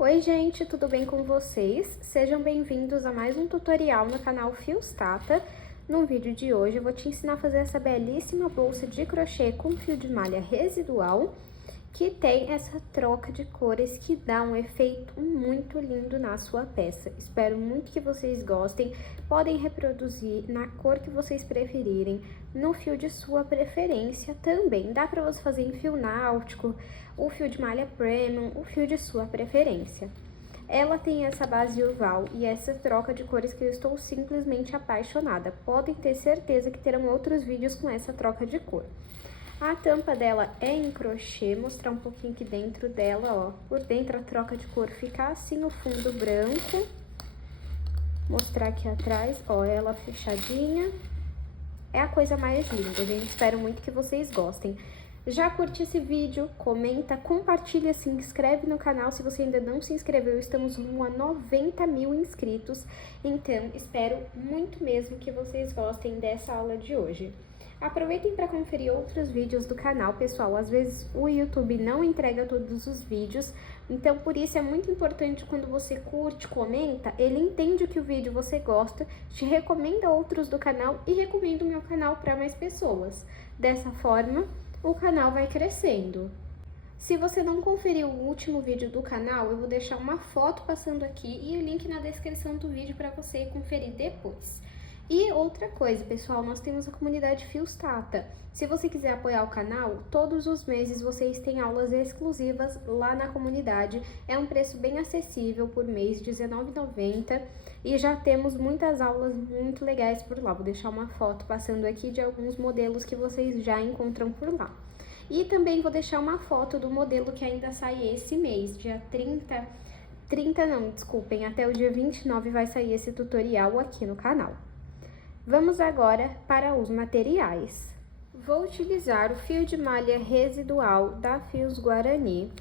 Oi gente, tudo bem com vocês? Sejam bem-vindos a mais um tutorial no canal Fios Tata. No vídeo de hoje eu vou te ensinar a fazer essa belíssima bolsa de crochê com fio de malha residual, que tem essa troca de cores que dá um efeito muito lindo na sua peça. Espero muito que vocês gostem. Podem reproduzir na cor que vocês preferirem, no fio de sua preferência também. Dá para você fazer em fio náutico, o fio de malha premium, o fio de sua preferência. Ela tem essa base oval e essa troca de cores que eu estou simplesmente apaixonada. Podem ter certeza que terão outros vídeos com essa troca de cor. A tampa dela é em crochê, mostrar um pouquinho aqui dentro dela, ó. Por dentro a troca de cor fica assim, o fundo branco. Mostrar aqui atrás, ó, ela fechadinha. É a coisa mais linda, gente. Espero muito que vocês gostem. Já curte esse vídeo? Comenta, compartilha, se inscreve no canal. Se você ainda não se inscreveu, estamos rumo a 90 mil inscritos. Então, espero muito mesmo que vocês gostem dessa aula de hoje. Aproveitem para conferir outros vídeos do canal, pessoal. Às vezes o YouTube não entrega todos os vídeos, então por isso é muito importante quando você curte, comenta, ele entende que o vídeo você gosta, te recomenda outros do canal e recomenda o meu canal para mais pessoas. Dessa forma, o canal vai crescendo. Se você não conferiu o último vídeo do canal, eu vou deixar uma foto passando aqui e o link na descrição do vídeo para você conferir depois. E outra coisa, pessoal, nós temos a comunidade Fios Tata. Se você quiser apoiar o canal, todos os meses vocês têm aulas exclusivas lá na comunidade. É um preço bem acessível por mês, R$19,90. E já temos muitas aulas muito legais por lá. Vou deixar uma foto passando aqui de alguns modelos que vocês já encontram por lá. E também vou deixar uma foto do modelo que ainda sai esse mês, dia 30 não, desculpem, até o dia 29 vai sair esse tutorial aqui no canal. Vamos agora para os materiais. Vou utilizar o fio de malha residual da Fios Guarani.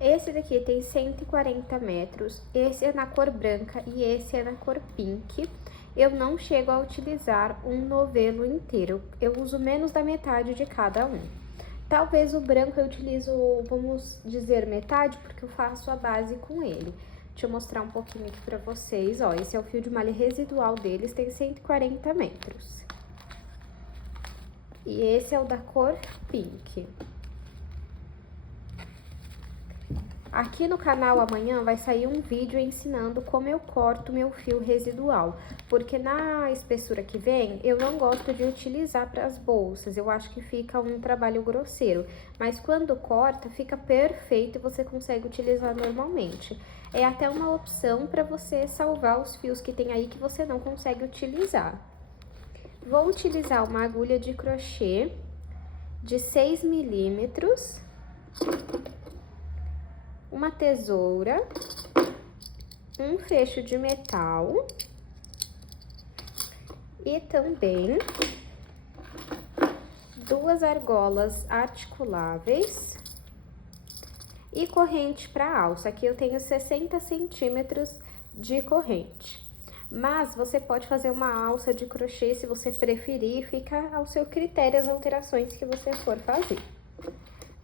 Esse daqui tem 140 metros, esse é na cor branca e esse é na cor pink. Eu não chego a utilizar um novelo inteiro, eu uso menos da metade de cada um. Talvez o branco eu utilizo, vamos dizer, metade, porque eu faço a base com ele. Deixa eu mostrar um pouquinho aqui pra vocês, ó, esse é o fio de malha residual deles, tem 140 metros. E esse é o da cor pink. Aqui no canal amanhã vai sair um vídeo ensinando como eu corto meu fio residual, porque na espessura que vem eu não gosto de utilizar para as bolsas, eu acho que fica um trabalho grosseiro, mas quando corta fica perfeito e você consegue utilizar normalmente. É até uma opção para você salvar os fios que tem aí que você não consegue utilizar. Vou utilizar uma agulha de crochê de 6 milímetros, uma tesoura, um fecho de metal e também 2 argolas articuláveis e corrente para alça. Aqui eu tenho 60 centímetros de corrente, mas você pode fazer uma alça de crochê se você preferir, fica ao seu critério as alterações que você for fazer.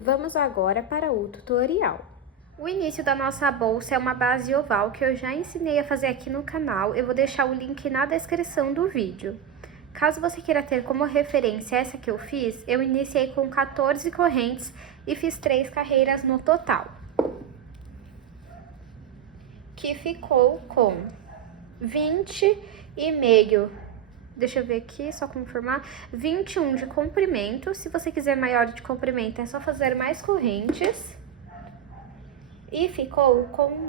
Vamos agora para o tutorial. O início da nossa bolsa é uma base oval que eu já ensinei a fazer aqui no canal. Eu vou deixar o link na descrição do vídeo. Caso você queira ter como referência essa que eu fiz, eu iniciei com 14 correntes e fiz 3 carreiras no total. Que ficou com 20,5, deixa eu ver aqui, só confirmar, 21 de comprimento. Se você quiser maior de comprimento, é só fazer mais correntes. E ficou com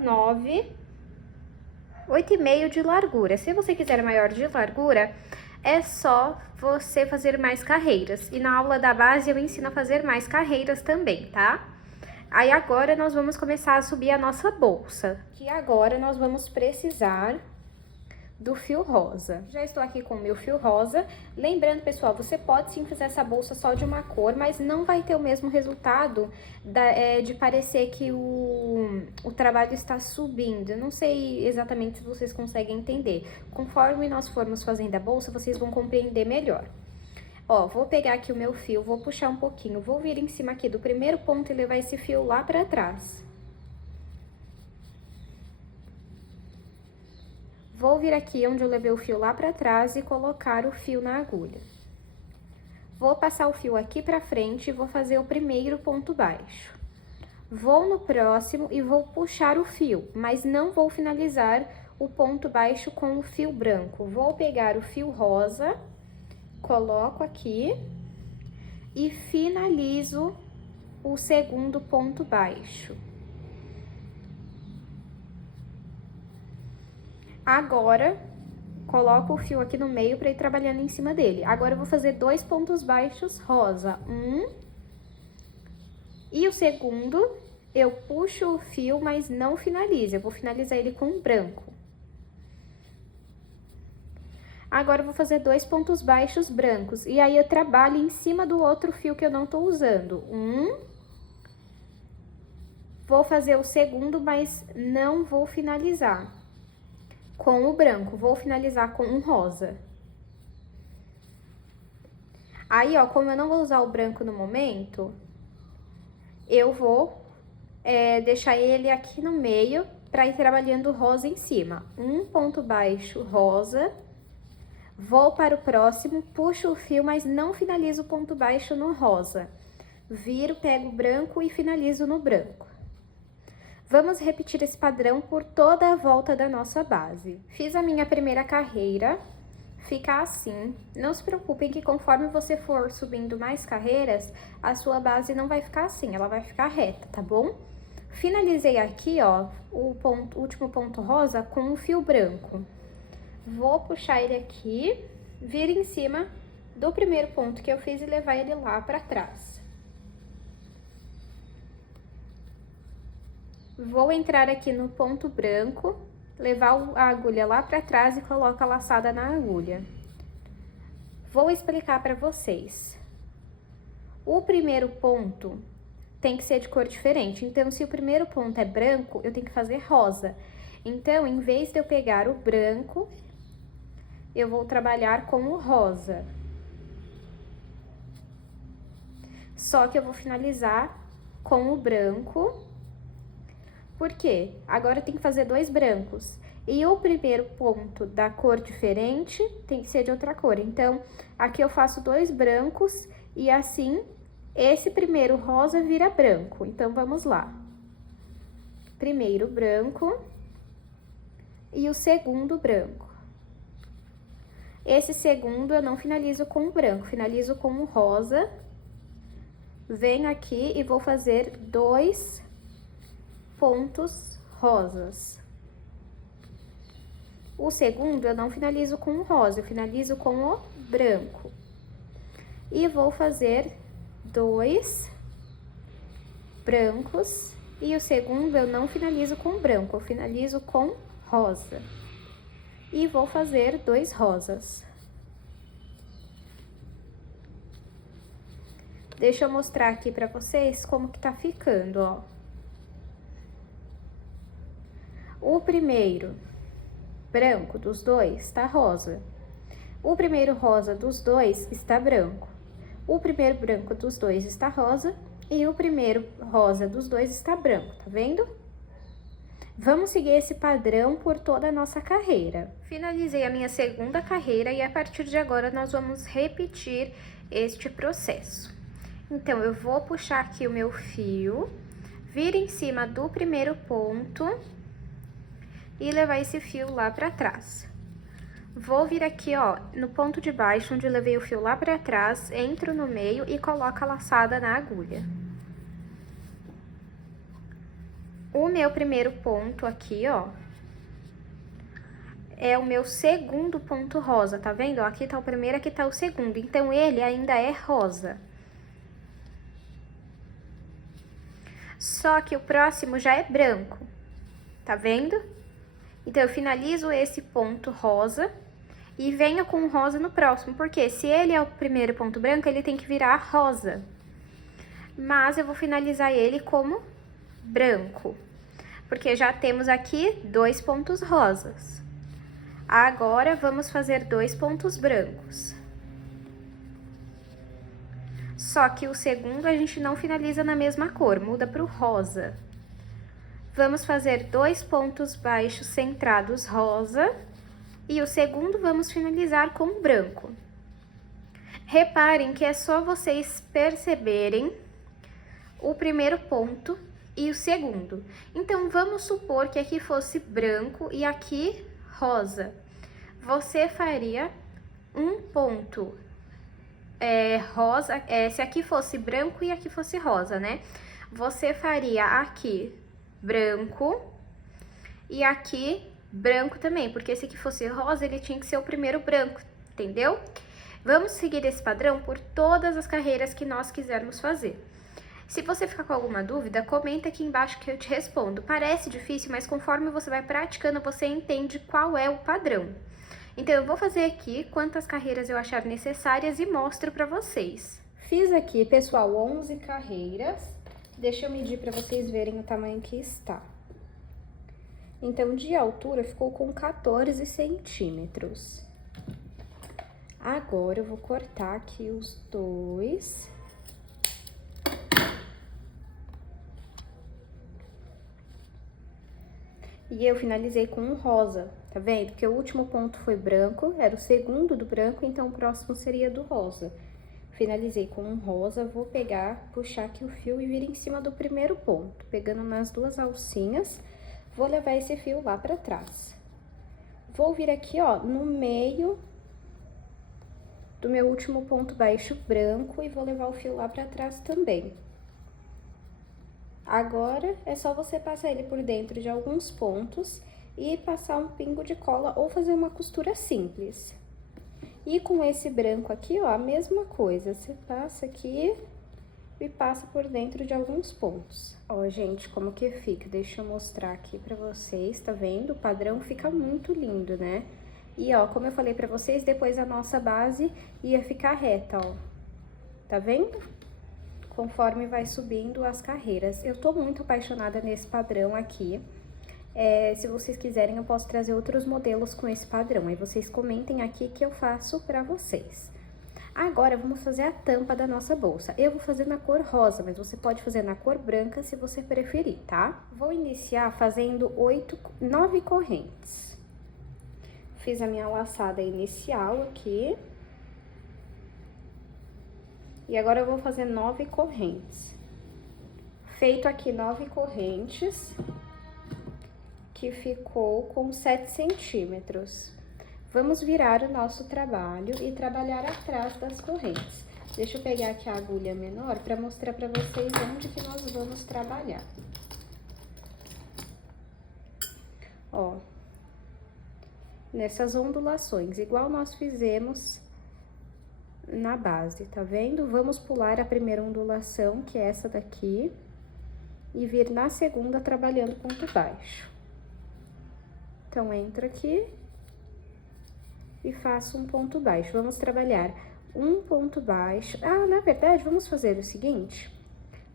8,5 de largura. Se você quiser maior de largura, é só você fazer mais carreiras. E na aula da base eu ensino a fazer mais carreiras também, tá? Aí agora nós vamos começar a subir a nossa bolsa. E agora nós vamos precisar do fio rosa. Já estou aqui com o meu fio rosa. Lembrando, pessoal, você pode sim fazer essa bolsa só de uma cor, mas não vai ter o mesmo resultado de parecer que o trabalho está subindo. Eu não sei exatamente se vocês conseguem entender. Conforme nós formos fazendo a bolsa, vocês vão compreender melhor. Ó, vou pegar aqui o meu fio, vou puxar um pouquinho, vou vir em cima aqui do primeiro ponto e levar esse fio lá pra trás. Vou vir aqui onde eu levei o fio lá pra trás e colocar o fio na agulha. Vou passar o fio aqui pra frente e vou fazer o primeiro ponto baixo. Vou no próximo e vou puxar o fio, mas não vou finalizar o ponto baixo com o fio branco. Vou pegar o fio rosa, coloco aqui e finalizo o segundo ponto baixo. Agora, coloco o fio aqui no meio para ir trabalhando em cima dele. Agora, eu vou fazer 2 pontos baixos rosa. E o segundo, eu puxo o fio, mas não finalizo. Eu vou finalizar ele com branco. Agora, eu vou fazer 2 pontos baixos brancos. E aí, eu trabalho em cima do outro fio que eu não tô usando. Vou fazer o segundo, mas não vou finalizar com o branco, vou finalizar com um rosa. Aí, ó, como eu não vou usar o branco no momento, eu vou deixar ele aqui no meio para ir trabalhando o rosa em cima. Um ponto baixo rosa, vou para o próximo, puxo o fio, mas não finalizo o ponto baixo no rosa. Viro, pego o branco e finalizo no branco. Vamos repetir esse padrão por toda a volta da nossa base. Fiz a minha primeira carreira, fica assim. Não se preocupem que conforme você for subindo mais carreiras, a sua base não vai ficar assim, ela vai ficar reta, tá bom? Finalizei aqui, ó, o último ponto rosa com um fio branco. Vou puxar ele aqui, vir em cima do primeiro ponto que eu fiz e levar ele lá pra trás. Vou entrar aqui no ponto branco, levar a agulha lá pra trás e coloco a laçada na agulha. Vou explicar pra vocês. O primeiro ponto tem que ser de cor diferente. Então, se o primeiro ponto é branco, eu tenho que fazer rosa. Então, em vez de eu pegar o branco, eu vou trabalhar com o rosa. Só que eu vou finalizar com o branco. Por quê? Agora tem que fazer 2 brancos. E o primeiro ponto da cor diferente tem que ser de outra cor. Então, aqui eu faço 2 brancos e assim, esse primeiro rosa vira branco. Então, vamos lá. Primeiro branco e o segundo branco. Esse segundo eu não finalizo com o branco, finalizo com o rosa. Venho aqui e vou fazer 2 pontos rosas. O segundo eu não finalizo com o rosa, eu finalizo com o branco. E vou fazer 2 brancos e o segundo eu não finalizo com branco, eu finalizo com rosa. E vou fazer 2 rosas. Deixa eu mostrar aqui pra vocês como que tá ficando, ó. O primeiro branco dos 2 está rosa. O primeiro rosa dos 2 está branco. O primeiro branco dos 2 está rosa. E o primeiro rosa dos 2 está branco, tá vendo? Vamos seguir esse padrão por toda a nossa carreira. Finalizei a minha segunda carreira e a partir de agora nós vamos repetir este processo. Então, eu vou puxar aqui o meu fio, vir em cima do primeiro ponto e levar esse fio lá pra trás. Vou vir aqui, ó, no ponto de baixo, onde eu levei o fio lá pra trás, entro no meio e coloco a laçada na agulha. O meu primeiro ponto aqui, ó, é o meu segundo ponto rosa, tá vendo? Ó, aqui tá o primeiro, aqui tá o segundo, então ele ainda é rosa. Só que o próximo já é branco, tá vendo? Então, eu finalizo esse ponto rosa e venho com o rosa no próximo, porque se ele é o primeiro ponto branco, ele tem que virar rosa. Mas eu vou finalizar ele como branco, porque já temos aqui 2 pontos rosas. Agora, vamos fazer 2 pontos brancos. Só que o segundo a gente não finaliza na mesma cor, muda para o rosa. Vamos fazer 2 pontos baixos centrados rosa, E o segundo vamos finalizar com branco. Reparem que é só vocês perceberem o primeiro ponto e o segundo. Então, vamos supor que aqui fosse branco e aqui rosa. Você faria um ponto rosa, se aqui fosse branco e aqui fosse rosa, né? Você faria aqui branco e aqui branco também, porque se aqui fosse rosa, ele tinha que ser o primeiro branco, entendeu? Vamos seguir esse padrão por todas as carreiras que nós quisermos fazer. Se você ficar com alguma dúvida, comenta aqui embaixo que eu te respondo. Parece difícil, mas conforme você vai praticando, você entende qual é o padrão. Então, eu vou fazer aqui quantas carreiras eu achar necessárias e mostro pra vocês. Fiz aqui, pessoal, 11 carreiras. Deixa eu medir pra vocês verem o tamanho que está. Então, de altura, ficou com 14 centímetros. Agora, eu vou cortar aqui os dois. E eu finalizei com um rosa, tá vendo? Porque o último ponto foi branco, era o segundo do branco, então o próximo seria do rosa. Finalizei com um rosa, vou pegar, puxar aqui o fio e vir em cima do primeiro ponto, pegando nas duas alcinhas, vou levar esse fio lá pra trás. Vou vir aqui, ó, no meio do meu último ponto baixo branco e vou levar o fio lá pra trás também. Agora, é só você passar ele por dentro de alguns pontos e passar um pingo de cola ou fazer uma costura simples. E com esse branco aqui, ó, a mesma coisa, você passa aqui e passa por dentro de alguns pontos. Ó, gente, como que fica? Deixa eu mostrar aqui pra vocês, tá vendo? O padrão fica muito lindo, né? E, ó, como eu falei pra vocês, depois a nossa base ia ficar reta, ó. Tá vendo? Conforme vai subindo as carreiras. Eu tô muito apaixonada nesse padrão aqui. Se vocês quiserem, eu posso trazer outros modelos com esse padrão. Aí vocês comentem aqui que eu faço pra vocês. Agora, vamos fazer a tampa da nossa bolsa. Eu vou fazer na cor rosa, mas você pode fazer na cor branca se você preferir, tá? Vou iniciar fazendo 9 correntes. Fiz a minha laçada inicial aqui. E agora eu vou fazer 9 correntes. Feito aqui 9 correntes, que ficou com 7 centímetros. Vamos virar o nosso trabalho e trabalhar atrás das correntes. Deixa eu pegar aqui a agulha menor para mostrar para vocês onde que nós vamos trabalhar. Ó, nessas ondulações, igual nós fizemos na base, tá vendo? Vamos pular a primeira ondulação, que é essa daqui, e vir na segunda trabalhando ponto baixo. Então, entro aqui e faço um ponto baixo. Vamos trabalhar um ponto baixo. Ah, na verdade, vamos fazer o seguinte.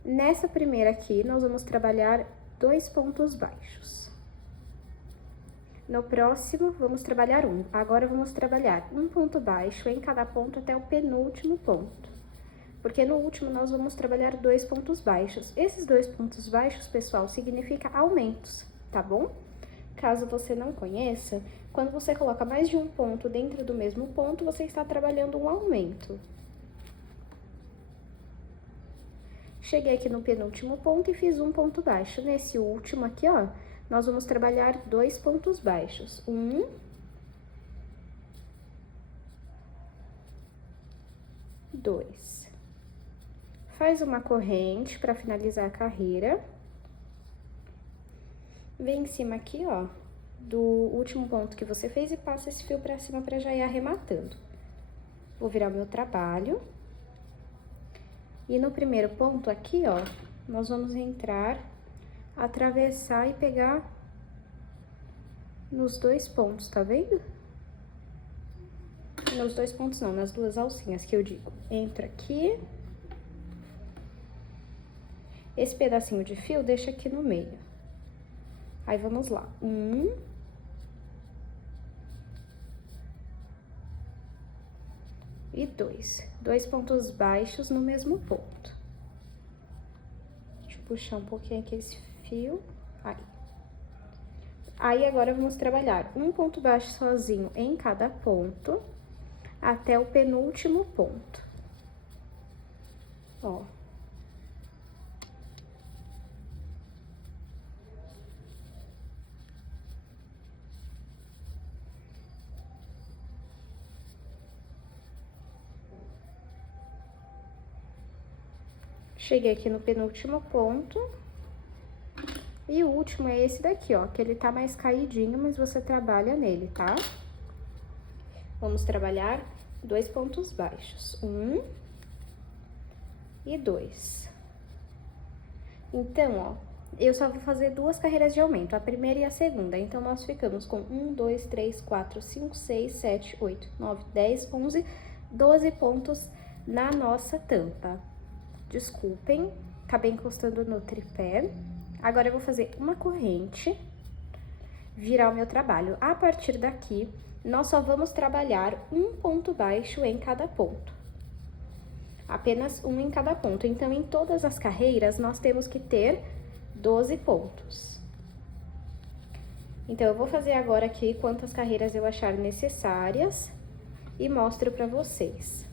Nessa primeira aqui, nós vamos trabalhar 2 pontos baixos. No próximo, vamos trabalhar um. Agora, vamos trabalhar um ponto baixo em cada ponto até o penúltimo ponto. Porque no último, nós vamos trabalhar 2 pontos baixos. Esses 2 pontos baixos, pessoal, significa aumentos, tá bom? Caso você não conheça, quando você coloca mais de um ponto dentro do mesmo ponto, você está trabalhando um aumento. Cheguei aqui no penúltimo ponto e fiz um ponto baixo. Nesse último aqui, ó, nós vamos trabalhar 2 pontos baixos. 1. 2. Faz uma corrente para finalizar a carreira. Vem em cima aqui, ó, do último ponto que você fez e passa esse fio pra cima pra já ir arrematando. Vou virar o meu trabalho. E no primeiro ponto aqui, ó, nós vamos entrar, atravessar e pegar nos 2 pontos, tá vendo? Nos 2 pontos não, nas 2 alcinhas que eu digo. Entra aqui. Esse pedacinho de fio deixa aqui no meio. Aí, vamos lá. 1. E 2. 2 pontos baixos no mesmo ponto. Deixa eu puxar um pouquinho aqui esse fio. Aí. Aí, agora, vamos trabalhar um ponto baixo sozinho em cada ponto, até o penúltimo ponto. Ó. Cheguei aqui no penúltimo ponto. E o último é esse daqui, ó, que ele tá mais caidinho, mas você trabalha nele, tá? Vamos trabalhar 2 pontos baixos, 1 e 2. Então, ó, eu só vou fazer 2 carreiras de aumento, a primeira e a segunda. Então, nós ficamos com 1, 2, 3, 4, 5, 6, 7, 8, 9, 10, 11, 12 pontos na nossa tampa. Desculpem, acabei encostando no tripé. Agora, eu vou fazer uma corrente, virar o meu trabalho. A partir daqui, nós só vamos trabalhar um ponto baixo em cada ponto. Apenas um em cada ponto. Então, em todas as carreiras, nós temos que ter 12 pontos. Então, eu vou fazer agora aqui quantas carreiras eu achar necessárias e mostro pra vocês.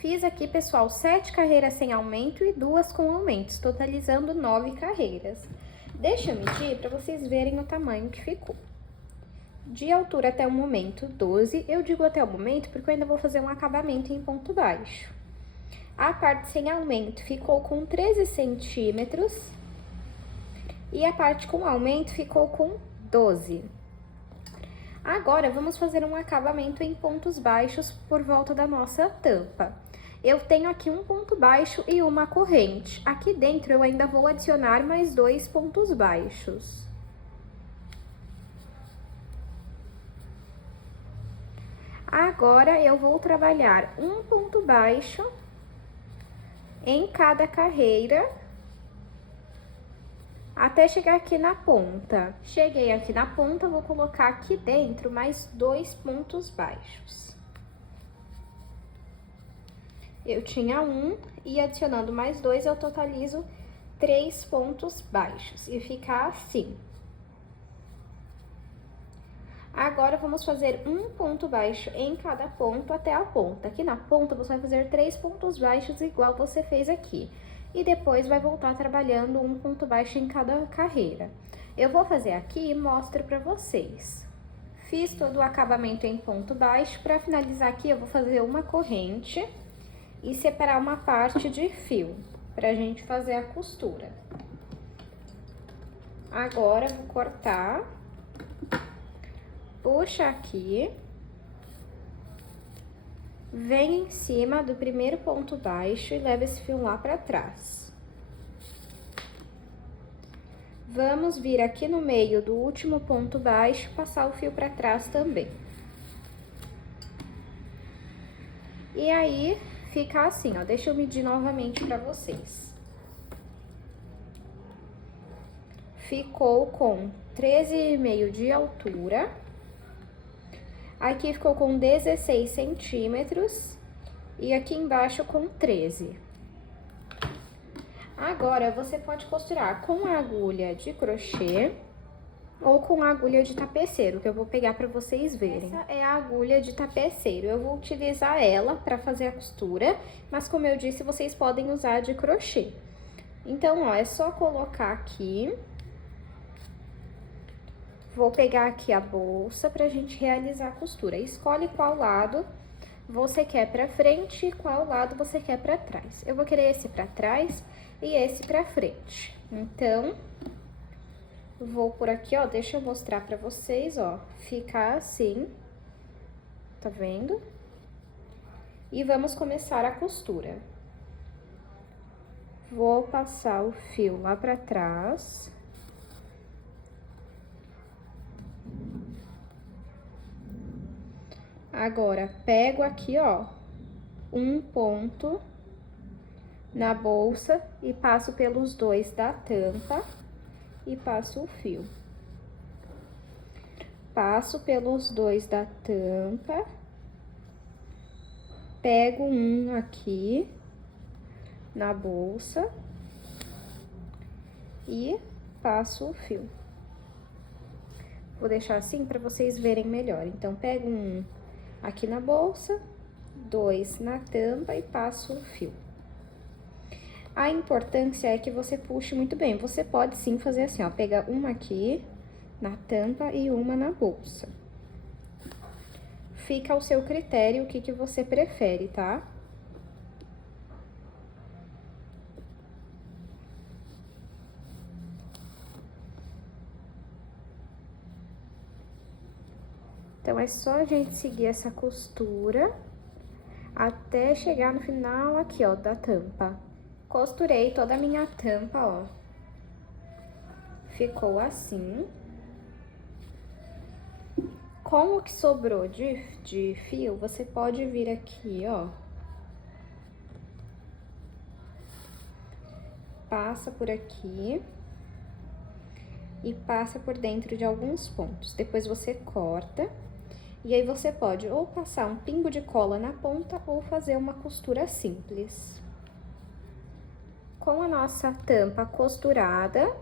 Fiz aqui, pessoal, 7 carreiras sem aumento e 2 com aumentos, totalizando 9 carreiras. Deixa eu medir para vocês verem o tamanho que ficou. De altura até o momento, 12. Eu digo até o momento porque eu ainda vou fazer um acabamento em ponto baixo. A parte sem aumento ficou com 13 centímetros e a parte com aumento ficou com 12. Agora, vamos fazer um acabamento em pontos baixos por volta da nossa tampa. Eu tenho aqui um ponto baixo e uma corrente. Aqui dentro eu ainda vou adicionar mais 2 pontos baixos. Agora, eu vou trabalhar um ponto baixo em cada carreira, até chegar aqui na ponta. Cheguei aqui na ponta, vou colocar aqui dentro mais 2 pontos baixos. Eu tinha 1 e adicionando mais 2, eu totalizo 3 pontos baixos e fica assim. Agora, vamos fazer um ponto baixo em cada ponto até a ponta. Aqui na ponta, você vai fazer 3 pontos baixos igual você fez aqui. E depois vai voltar trabalhando um ponto baixo em cada carreira. Eu vou fazer aqui e mostro pra vocês. Fiz todo o acabamento em ponto baixo. Pra finalizar aqui, eu vou fazer uma corrente e separar uma parte de fio pra gente fazer a costura. Agora, vou cortar, puxa aqui, vem em cima do primeiro ponto baixo e leva esse fio lá pra trás. Vamos vir aqui no meio do último ponto baixo, passar o fio pra trás também. E aí, fica assim, ó, deixa eu medir novamente pra vocês. Ficou com 13,5 de altura. Aqui ficou com 16 centímetros e aqui embaixo com 13. Agora, você pode costurar com a agulha de crochê ou com a agulha de tapeceiro, que eu vou pegar pra vocês verem. Essa é a agulha de tapeceiro. Eu vou utilizar ela pra fazer a costura, mas como eu disse, vocês podem usar de crochê. Então, ó, é só colocar aqui. Vou pegar aqui a bolsa pra gente realizar a costura. Escolhe qual lado você quer pra frente e qual lado você quer pra trás. Eu vou querer esse pra trás e esse pra frente. Então, vou por aqui, ó, deixa eu mostrar pra vocês, ó, ficar assim, tá vendo? E vamos começar a costura. Vou passar o fio lá pra trás. Agora, pego aqui, ó, um ponto na bolsa e passo pelos 2 da tampa e passo o fio. Passo pelos 2 da tampa, pego um aqui na bolsa e passo o fio. Vou deixar assim pra vocês verem melhor. Então, pego um aqui na bolsa, 2 na tampa e passo o fio. A importância é que você puxe muito bem. Você pode sim fazer assim, ó, pegar uma aqui na tampa e uma na bolsa. Fica ao seu critério o que você prefere, tá? Então, é só a gente seguir essa costura até chegar no final aqui, ó, da tampa. Costurei toda a minha tampa, ó. Ficou assim. Com o que sobrou de fio, você pode vir aqui, ó. Passa por aqui. E passa por dentro de alguns pontos. Depois você corta. E aí, você pode ou passar um pingo de cola na ponta ou fazer uma costura simples. Com a nossa tampa costurada,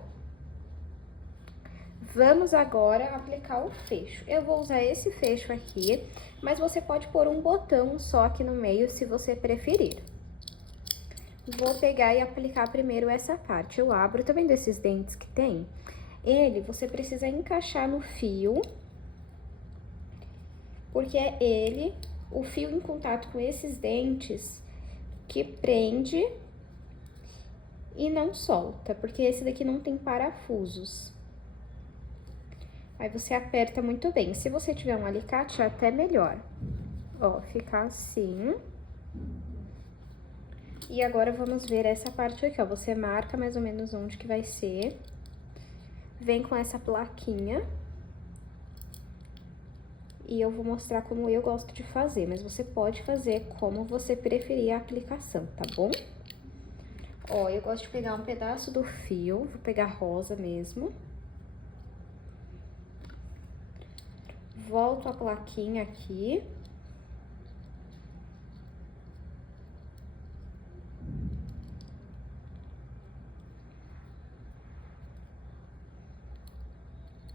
vamos agora aplicar o fecho. Eu vou usar esse fecho aqui, mas você pode pôr um botão só aqui no meio, se você preferir. Vou pegar e aplicar primeiro essa parte. Eu abro, tá vendo esses dentes que tem? Você precisa encaixar no fio, porque é o fio em contato com esses dentes, que prende e não solta, porque esse daqui não tem parafusos. Aí você aperta muito bem. Se você tiver um alicate, é até melhor. Ó, fica assim. E agora vamos ver essa parte aqui, ó. Você marca mais ou menos onde que vai ser. Vem com essa plaquinha. E eu vou mostrar como eu gosto de fazer, mas você pode fazer como você preferir a aplicação, tá bom? Ó, eu gosto de pegar um pedaço do fio, vou pegar rosa mesmo. Volto a plaquinha aqui.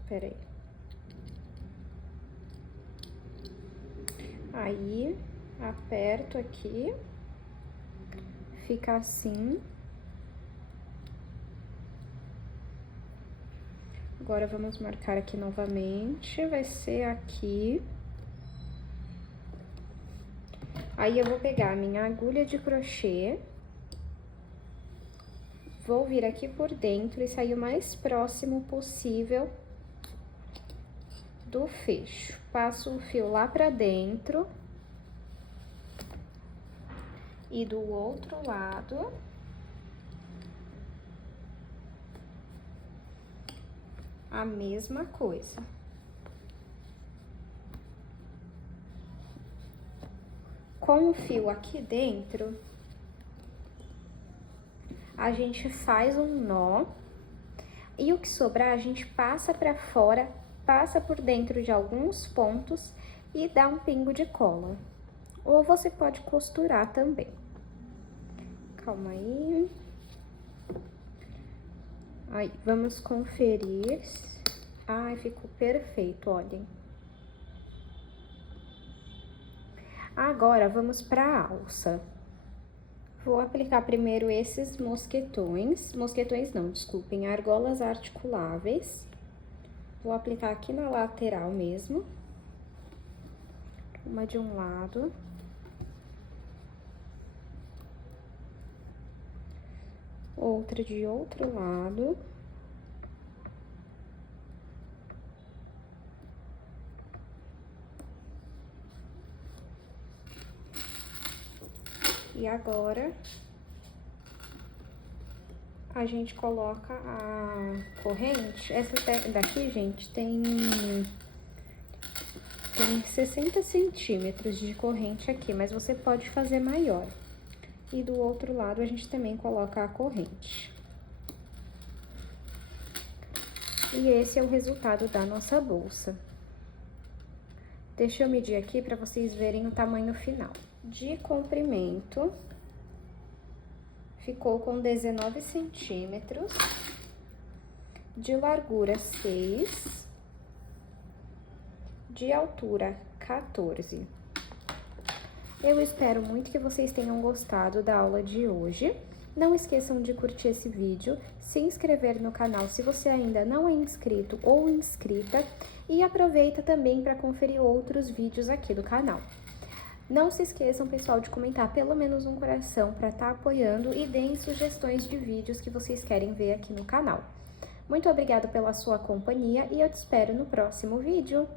Peraí. Aí, aperto aqui. Fica assim. Agora, vamos marcar aqui novamente, vai ser aqui. Aí, eu vou pegar a minha agulha de crochê, vou vir aqui por dentro e sair o mais próximo possível do fecho. Passo o fio lá pra dentro. E do outro lado. A mesma coisa. Com o fio aqui dentro, a gente faz um nó. E o que sobrar, a gente passa pra fora, passa por dentro de alguns pontos e dá um pingo de cola. Ou você pode costurar também. Calma aí. Aí, vamos conferir. Ai, ficou perfeito, olhem. Agora, vamos pra alça. Vou aplicar primeiro esses mosquetões. Mosquetões não, desculpem, argolas articuláveis. Vou aplicar aqui na lateral mesmo. Uma de um lado. Outra de outro lado. E agora, a gente coloca a corrente. Essa daqui, gente, tem 60 centímetros de corrente aqui, mas você pode fazer maior. E do outro lado, a gente também coloca a corrente. E esse é o resultado da nossa bolsa. Deixa eu medir aqui para vocês verem o tamanho final. De comprimento, ficou com 19 centímetros. De largura, 6. de altura 14. Eu espero muito que vocês tenham gostado da aula de hoje. Não esqueçam de curtir esse vídeo, se inscrever no canal se você ainda não é inscrito ou inscrita e aproveita também para conferir outros vídeos aqui do canal. Não se esqueçam, pessoal, de comentar pelo menos um coração para estar apoiando e deem sugestões de vídeos que vocês querem ver aqui no canal. Muito obrigada pela sua companhia e eu te espero no próximo vídeo.